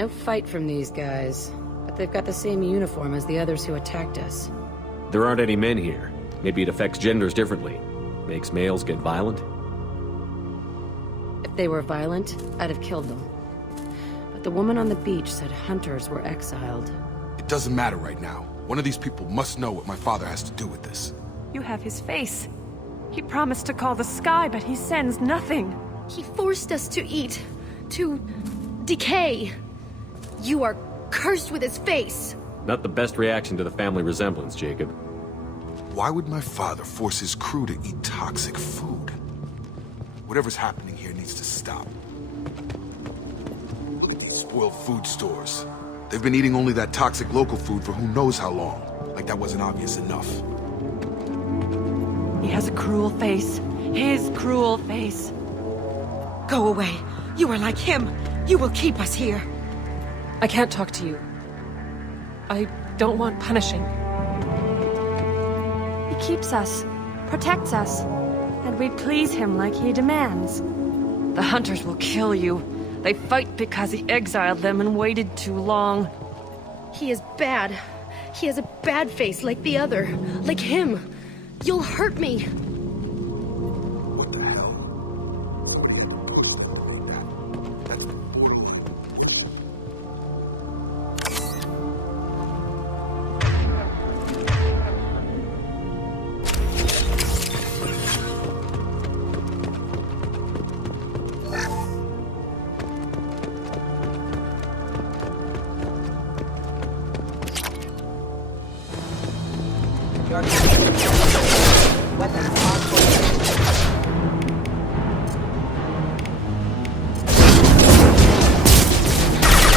No fight from these guys, but they've got the same uniform as the others who attacked us. There aren't any men here. Maybe it affects genders differently. Makes males get violent? If they were violent, I'd have killed them. But the woman on the beach said hunters were exiled. It doesn't matter right now. One of these people must know what my father has to do with this. You have his face. He promised to call the sky, but he sends nothing. He forced us to eat, to decay. You are cursed with his face. Not the best reaction to the family resemblance, Jacob. Why would my father force his crew to eat toxic food? Whatever's happening here needs to stop. Look at these spoiled food stores. They've been eating only that toxic local food for who knows how long. Like that wasn't obvious enough. He has a cruel face. His cruel face. Go away. You are like him. You will keep us here. I can't talk to you. I don't want punishing. He keeps us, protects us, and we please him like he demands. The hunters will kill you. They fight because he exiled them and waited too long. He is bad. He has a bad face like the other. Like him. You'll hurt me. What the hell? That's...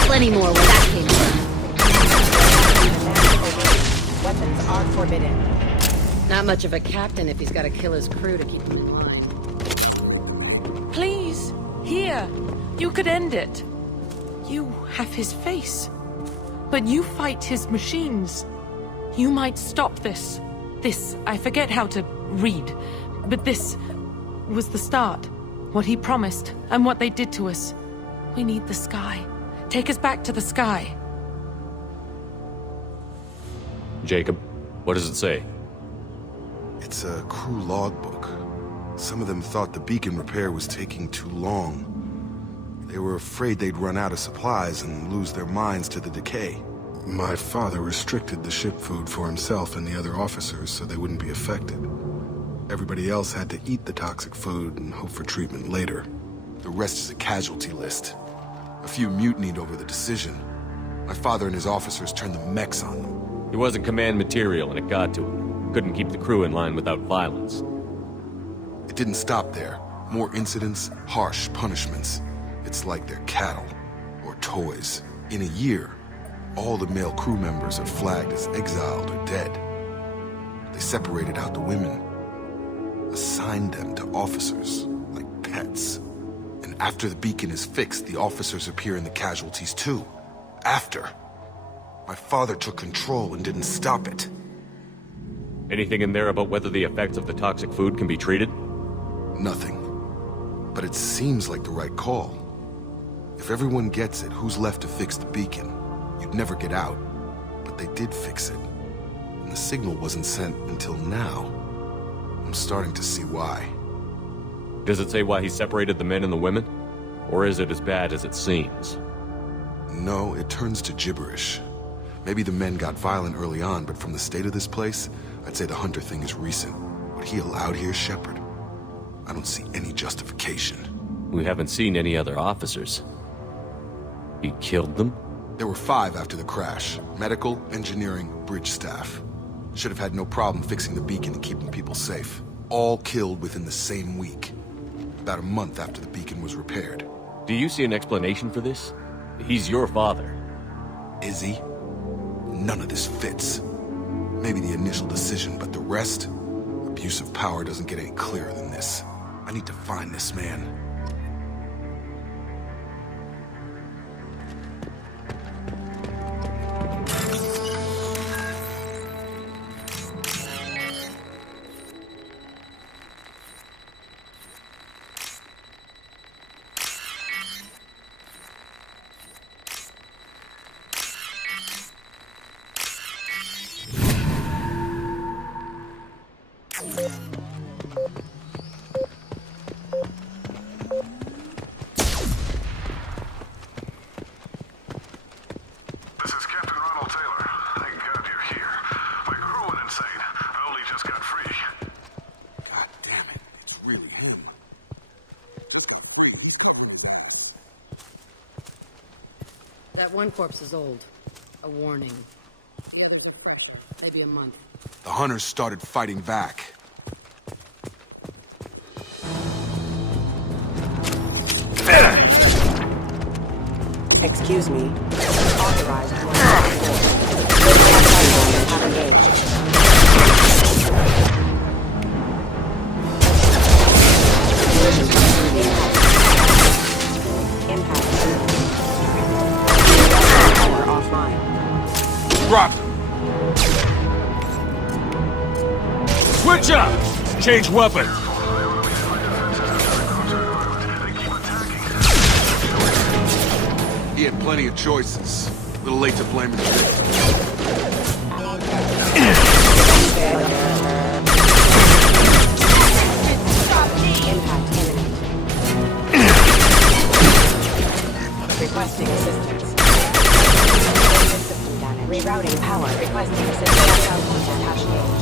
Plenty more where that came from. Weapons are forbidden. Not much of a captain if he's got to kill his crew to keep them in line. Please, here. You could end it. You have his face. But you fight his machines. You might stop this. This, I forget how to read. But this was the start. What he promised, and what they did to us. We need the sky. Take us back to the sky. Jacob, what does it say? It's a crew logbook. Some of them thought the beacon repair was taking too long. They were afraid they'd run out of supplies and lose their minds to the decay. My father restricted the ship food for himself and the other officers so they wouldn't be affected. Everybody else had to eat the toxic food and hope for treatment later. The rest is a casualty list. A few mutinied over the decision. My father and his officers turned the mechs on them. He wasn't command material and it got to him. Couldn't keep the crew in line without violence. It didn't stop there. More incidents, harsh punishments. It's like they're cattle, or toys. In a year, all the male crew members are flagged as exiled or dead. They separated out the women, assigned them to officers, like pets. And after the beacon is fixed, the officers appear in the casualties too. After. My father took control and didn't stop it. Anything in there about whether the effects of the toxic food can be treated? Nothing. But it seems like the right call. If everyone gets it, who's left to fix the beacon? You'd never get out. But they did fix it. And the signal wasn't sent until now. I'm starting to see why. Does it say why he separated the men and the women? Or is it as bad as it seems? No, it turns to gibberish. Maybe the men got violent early on, but from the state of this place, I'd say the Hunter thing is recent. What he allowed here, Shepard, I don't see any justification. We haven't seen any other officers. He killed them? There were 5 after the crash. Medical, engineering, bridge staff. Should have had no problem fixing the beacon and keeping people safe. All killed within the same week. About a month after the beacon was repaired. Do you see an explanation for this? He's your father. Is he? None of this fits. Maybe the initial decision, but the rest? Abuse of power doesn't get any clearer than this. I need to find this man. This is Captain Ronald Taylor. Thank God you're here. My crew went insane. I only just got free. God damn it. It's really him. That one corpse is old. A warning. Maybe a month. The hunters started fighting back. Excuse me. Authorized. Have engaged. Impact. Power offline. Drop! Switch up! Change weapons! He had plenty of choices. A little late to blame his victim. Impact imminent. Requesting assistance. System damage. Rerouting power. Requesting assistance. Attached gauge.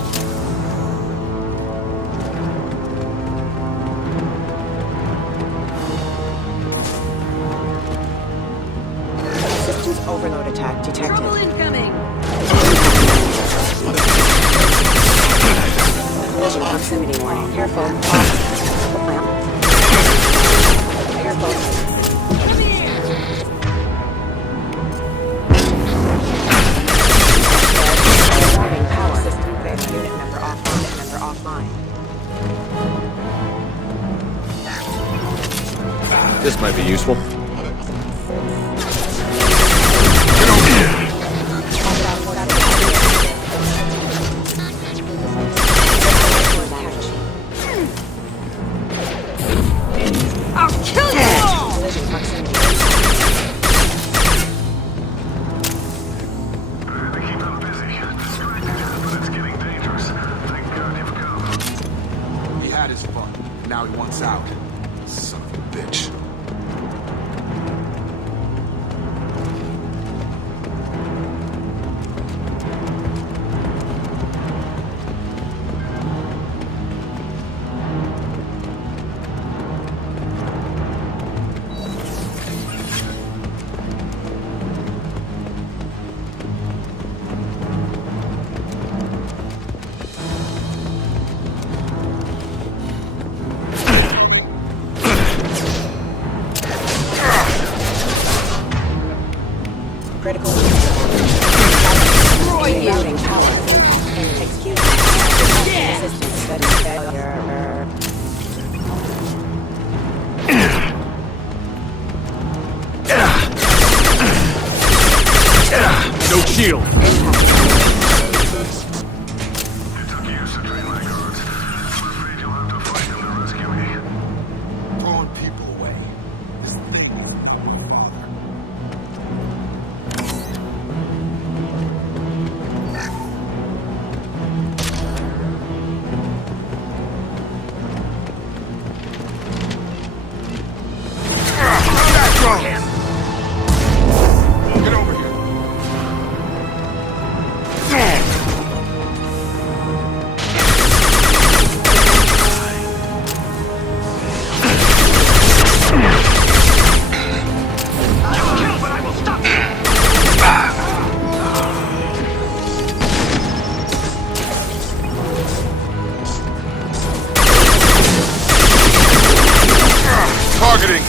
Systems overload attack detected. Trouble incoming! Collision proximity warning. Careful. Off. Lamp. Careful. Rerouting power. System cleared. Unit member offline. Member offline. This might be useful. I'll kill you all! Collision proximity. I had to keep them busy. Distracted, but it's getting dangerous. Thank God you've come. He had his fun. Now he wants out. Son of a bitch. Critical. Rerouting power. Impact. Excuse me. Assistance. Study failure. No shield! It took years to train my guards. I'm afraid you'll have to fight them to rescue me. Throwing people away. This thing. Honor. Get over here. Targeting.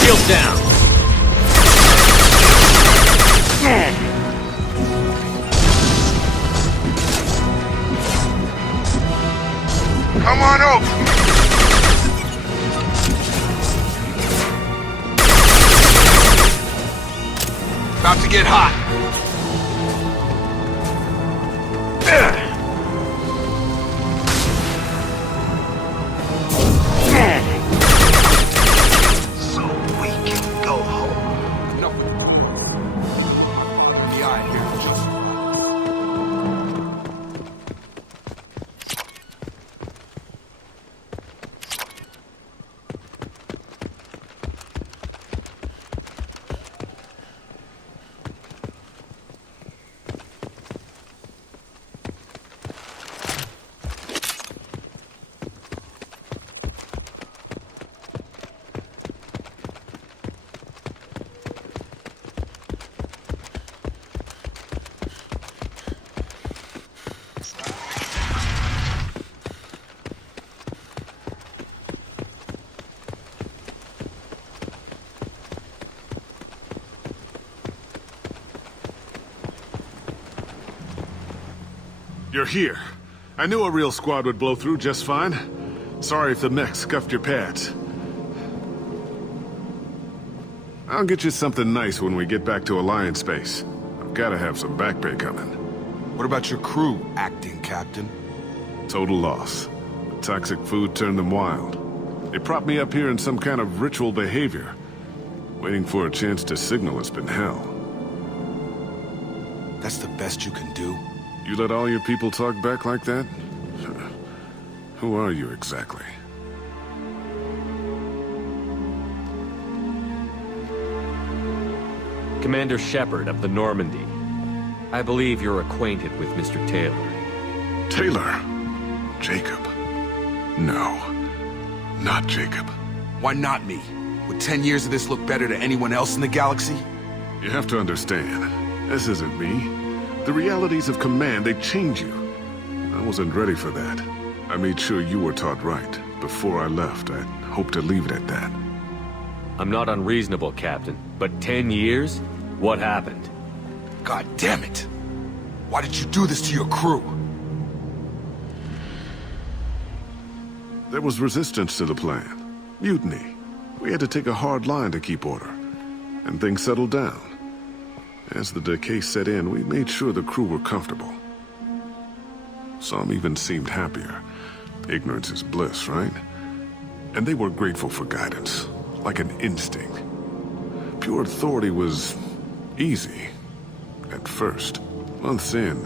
Shield down! Come on over. About to get hot. So we can go home. No. Yeah, here, just. You're here. I knew a real squad would blow through just fine. Sorry if the mech scuffed your pads. I'll get you something nice when we get back to Alliance Base. I've gotta have some back pay coming. What about your crew, acting captain? Total loss. The toxic food turned them wild. They propped me up here in some kind of ritual behavior. Waiting for a chance to signal has been hell. That's the best you can do? You let all your people talk back like that? Who are you exactly? Commander Shepard of the Normandy. I believe you're acquainted with Mr. Taylor. Taylor? Jacob? No. Not Jacob. Why not me? Would 10 years of this look better to anyone else in the galaxy? You have to understand, this isn't me. The realities of command, they change you. I wasn't ready for that. I made sure you were taught right. Before I left, I hoped to leave it at that. I'm not unreasonable, Captain, but 10 years? What happened? God damn it! Why did you do this to your crew? There was resistance to the plan. Mutiny. We had to take a hard line to keep order. And things settled down. As the decay set in, we made sure the crew were comfortable. Some even seemed happier. Ignorance is bliss, right? And they were grateful for guidance, like an instinct. Pure authority was easy, at first. Months in,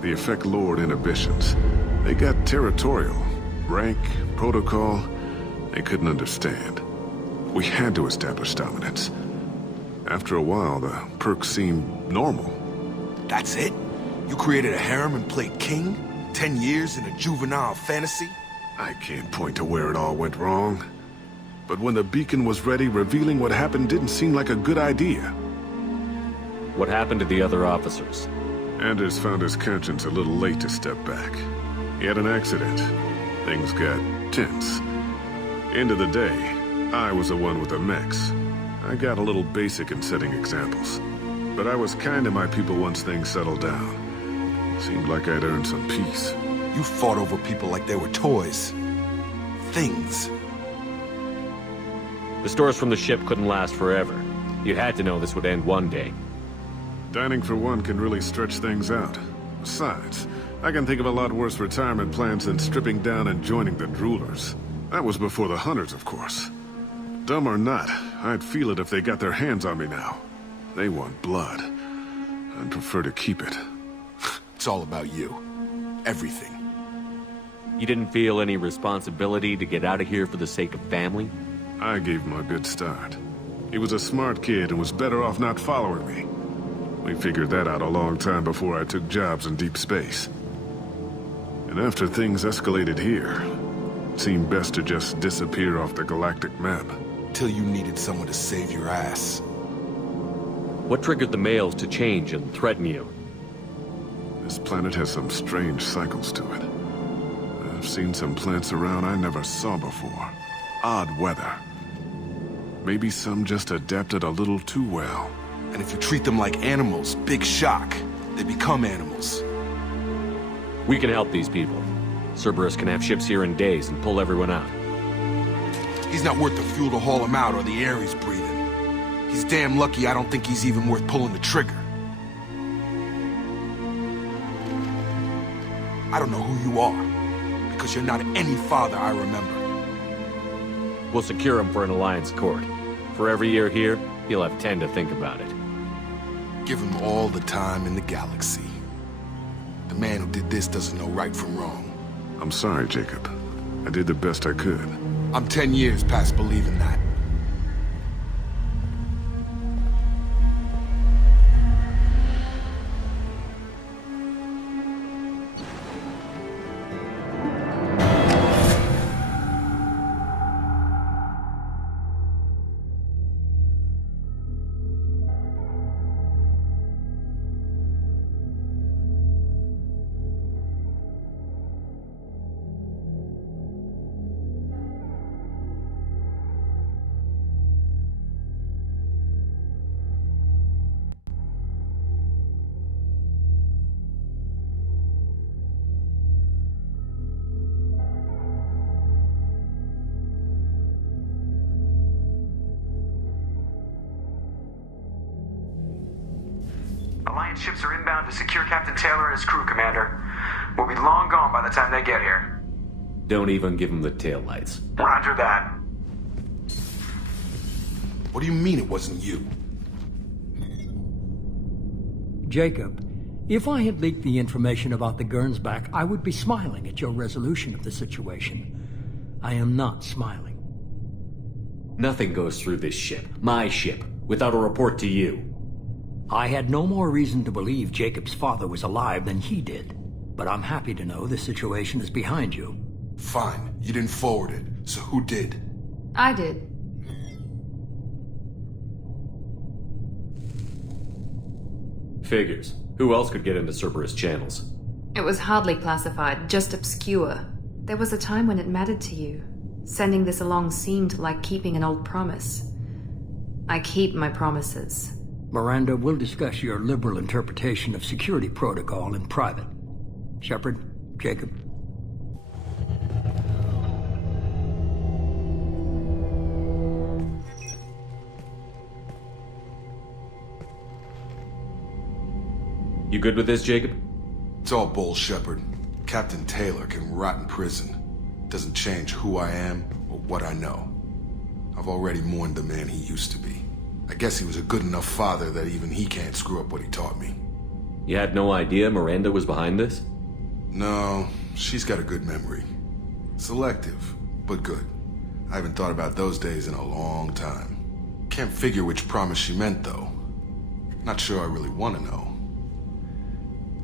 the effect lowered inhibitions. They got territorial. Rank, protocol, they couldn't understand. We had to establish dominance. After a while, the perks seemed normal. That's it? You created a harem and played king? 10 years in a juvenile fantasy? I can't point to where it all went wrong. But when the beacon was ready, revealing what happened didn't seem like a good idea. What happened to the other officers? Anders found his conscience a little late to step back. He had an accident. Things got tense. End of the day, I was the one with the mechs. I got a little basic in setting examples. But I was kind to my people once things settled down. Seemed like I'd earned some peace. You fought over people like they were toys. Things. The stores from the ship couldn't last forever. You had to know this would end one day. Dining for one can really stretch things out. Besides, I can think of a lot worse retirement plans than stripping down and joining the droolers. That was before the hunters, of course. Dumb or not, I'd feel it if they got their hands on me now. They want blood. I'd prefer to keep it. It's all about you. Everything. You didn't feel any responsibility to get out of here for the sake of family? I gave him a good start. He was a smart kid and was better off not following me. We figured that out a long time before I took jobs in deep space. And after things escalated here, it seemed best to just disappear off the galactic map. Till you needed someone to save your ass. What triggered the males to change and threaten you? This planet has some strange cycles to it. I've seen some plants around I never saw before. Odd weather. Maybe some just adapted a little too well. And if you treat them like animals, big shock. They become animals. We can help these people. Cerberus can have ships here in days and pull everyone out. He's not worth the fuel to haul him out or the air he's breathing. He's damn lucky I don't think he's even worth pulling the trigger. I don't know who you are, because you're not any father I remember. We'll secure him for an Alliance court. For every year here, he'll have 10 to think about it. Give him all the time in the galaxy. The man who did this doesn't know right from wrong. I'm sorry, Jacob. I did the best I could. I'm 10 years past believing that. Alliance ships are inbound to secure Captain Taylor and his crew, Commander. We'll be long gone by the time they get here. Don't even give him the taillights. Roger that. What do you mean it wasn't you? Jacob, if I had leaked the information about the Gernsback, I would be smiling at your resolution of the situation. I am not smiling. Nothing goes through this ship, my ship, without a report to you. I had no more reason to believe Jacob's father was alive than he did. But I'm happy to know the situation is behind you. Fine, you didn't forward it, so who did? I did. Figures. Who else could get into Cerberus channels? It was hardly classified, just obscure. There was a time when it mattered to you. Sending this along seemed like keeping an old promise. I keep my promises. Miranda, we'll discuss your liberal interpretation of security protocol in private. Shepard, Jacob. You good with this, Jacob? It's all bull, Shepard. Captain Taylor can rot in prison. Doesn't change who I am or what I know. I've already mourned the man he used to be. I guess he was a good enough father that even he can't screw up what he taught me. You had no idea Miranda was behind this? No, she's got a good memory. Selective, but good. I haven't thought about those days in a long time. Can't figure which promise she meant, though. Not sure I really want to know.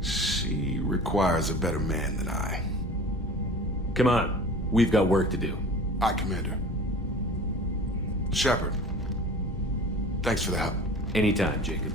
She requires a better man than I. Come on, we've got work to do. Aye, Commander. Shepard, thanks for the help. Anytime, Jacob.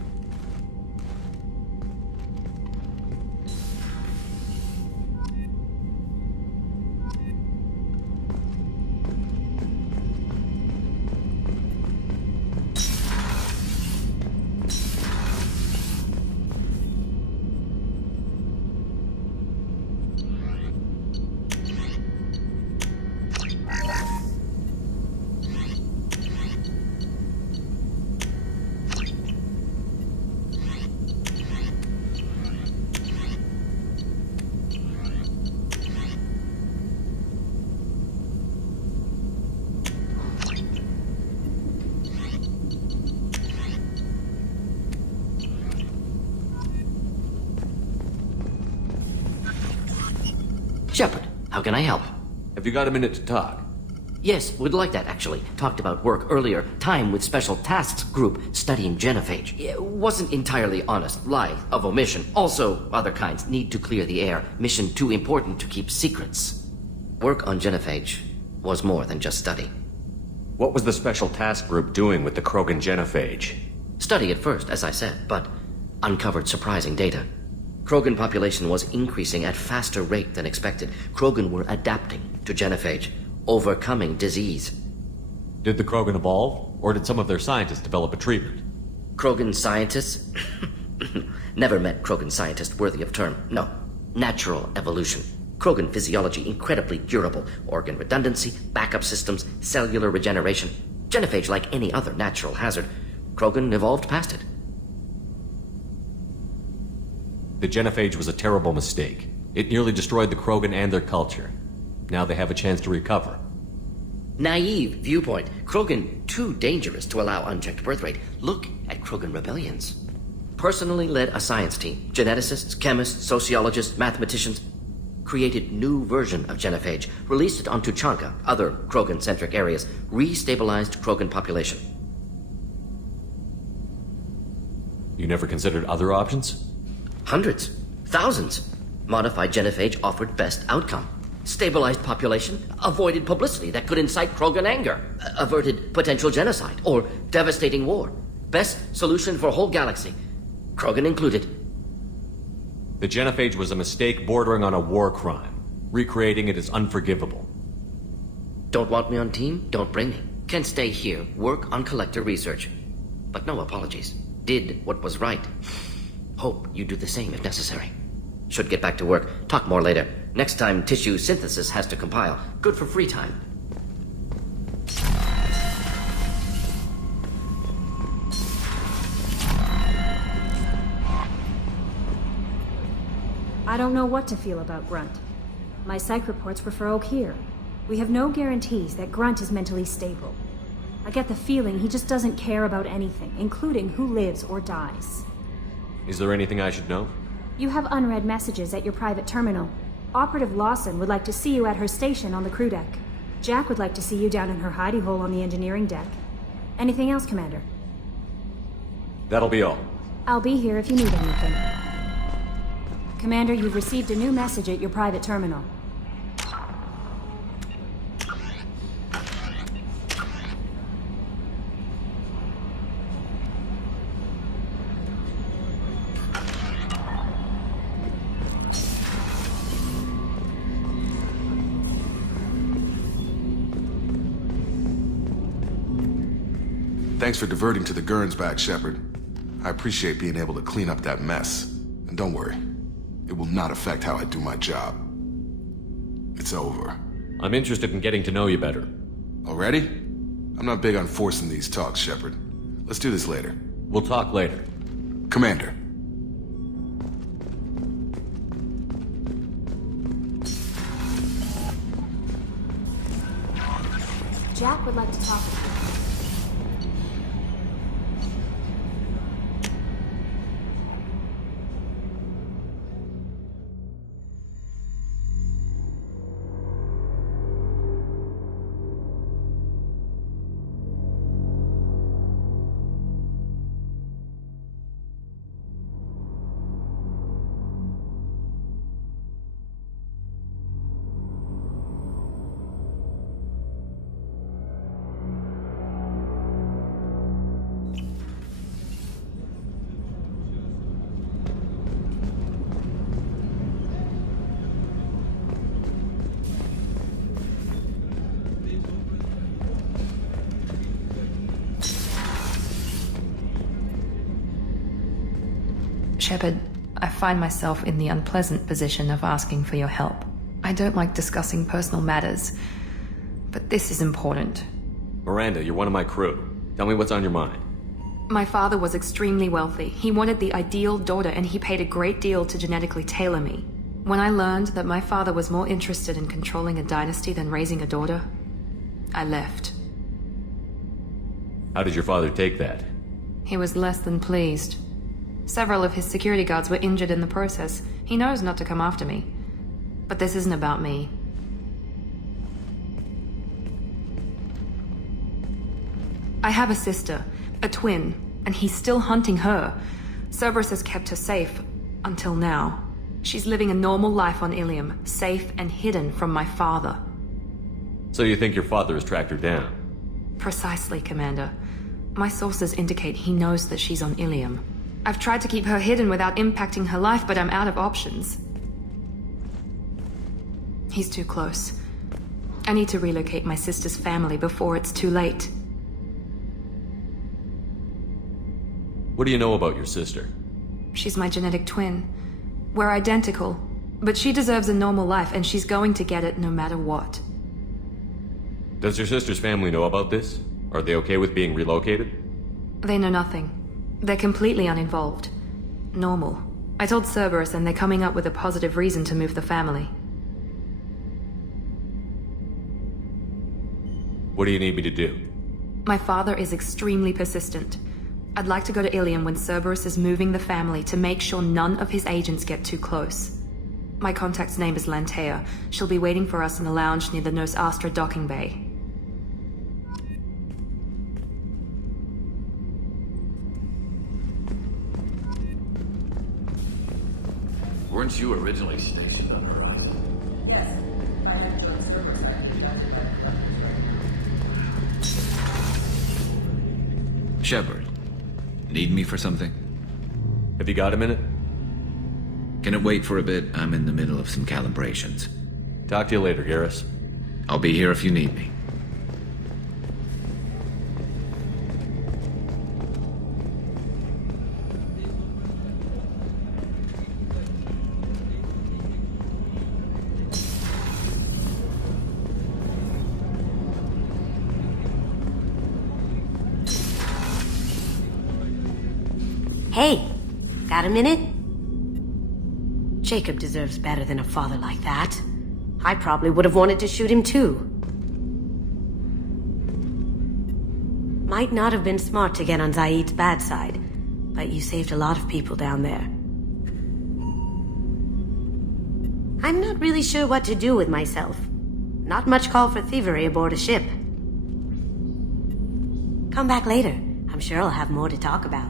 Shepard, how can I help? Have you got a minute to talk? Yes, would like that, actually. Talked about work earlier. Time with Special Tasks Group studying genophage. It wasn't entirely honest. Lie of omission. Also, other kinds. Need to clear the air. Mission too important to keep secrets. Work on genophage was more than just study. What was the Special Task Group doing with the Krogan genophage? Study at first, as I said, but uncovered surprising data. Krogan population was increasing at faster rate than expected. Krogan were adapting to genophage, overcoming disease. Did the Krogan evolve, or did some of their scientists develop a treatment? Krogan scientists? Never met Krogan scientist worthy of term. No. Natural evolution. Krogan physiology incredibly durable. Organ redundancy, backup systems, cellular regeneration. Genophage like any other natural hazard. Krogan evolved past it. The genophage was a terrible mistake. It nearly destroyed the Krogan and their culture. Now they have a chance to recover. Naive viewpoint. Krogan too dangerous to allow unchecked birth rate. Look at Krogan rebellions. Personally led a science team. Geneticists, chemists, sociologists, mathematicians. Created new version of genophage. Released it on Tuchanka, other Krogan-centric areas. Restabilized Krogan population. You never considered other options? Hundreds. Thousands. Modified genophage offered best outcome. Stabilized population, avoided publicity that could incite Krogan anger, averted potential genocide or devastating war. Best solution for whole galaxy, Krogan included. The genophage was a mistake bordering on a war crime. Recreating it is unforgivable. Don't want me on team? Don't bring me. Can stay here, work on collector research. But no apologies. Did what was right. Hope you do the same if necessary. Should get back to work. Talk more later. Next time tissue synthesis has to compile. Good for free time. I don't know what to feel about Grunt. My psych reports were for Oak-Here. We have no guarantees that Grunt is mentally stable. I get the feeling he just doesn't care about anything, including who lives or dies. Is there anything I should know? You have unread messages at your private terminal. Operative Lawson would like to see you at her station on the crew deck. Jack would like to see you down in her hidey hole on the engineering deck. Anything else, Commander? That'll be all. I'll be here if you need anything. Commander, you've received a new message at your private terminal. Thanks for diverting to the Gurns back, Shepard. I appreciate being able to clean up that mess. And don't worry, it will not affect how I do my job. It's over. I'm interested in getting to know you better. Already? I'm not big on forcing these talks, Shepard. Let's do this later. We'll talk later. Commander. Jack would like to talk with you. Shepard, I find myself in the unpleasant position of asking for your help. I don't like discussing personal matters, but this is important. Miranda, you're one of my crew. Tell me what's on your mind. My father was extremely wealthy. He wanted the ideal daughter, and he paid a great deal to genetically tailor me. When I learned that my father was more interested in controlling a dynasty than raising a daughter, I left. How did your father take that? He was less than pleased. Several of his security guards were injured in the process. He knows not to come after me. But this isn't about me. I have a sister, a twin, and he's still hunting her. Cerberus has kept her safe, until now. She's living a normal life on Ilium, safe and hidden from my father. So you think your father has tracked her down? Precisely, Commander. My sources indicate he knows that she's on Ilium. I've tried to keep her hidden without impacting her life, but I'm out of options. He's too close. I need to relocate my sister's family before it's too late. What do you know about your sister? She's my genetic twin. We're identical, but she deserves a normal life, and she's going to get it no matter what. Does your sister's family know about this? Are they okay with being relocated? They know nothing. They're completely uninvolved. Normal. I told Cerberus, and they're coming up with a positive reason to move the family. What do you need me to do? My father is extremely persistent. I'd like to go to Ilium when Cerberus is moving the family to make sure none of his agents get too close. My contact's name is Lantea. She'll be waiting for us in the lounge near the Nos Astra docking bay. Weren't you originally stationed on the horizon? Yes. I have joined Cerberus by Shepard, need me for something? Have you got a minute? Can it wait for a bit? I'm in the middle of some calibrations. Talk to you later, Garrus. I'll be here if you need me. Hey, got a minute? Jacob deserves better than a father like that. I probably would have wanted to shoot him too. Might not have been smart to get on Zaid's bad side, but you saved a lot of people down there. I'm not really sure what to do with myself. Not much call for thievery aboard a ship. Come back later. I'm sure I'll have more to talk about.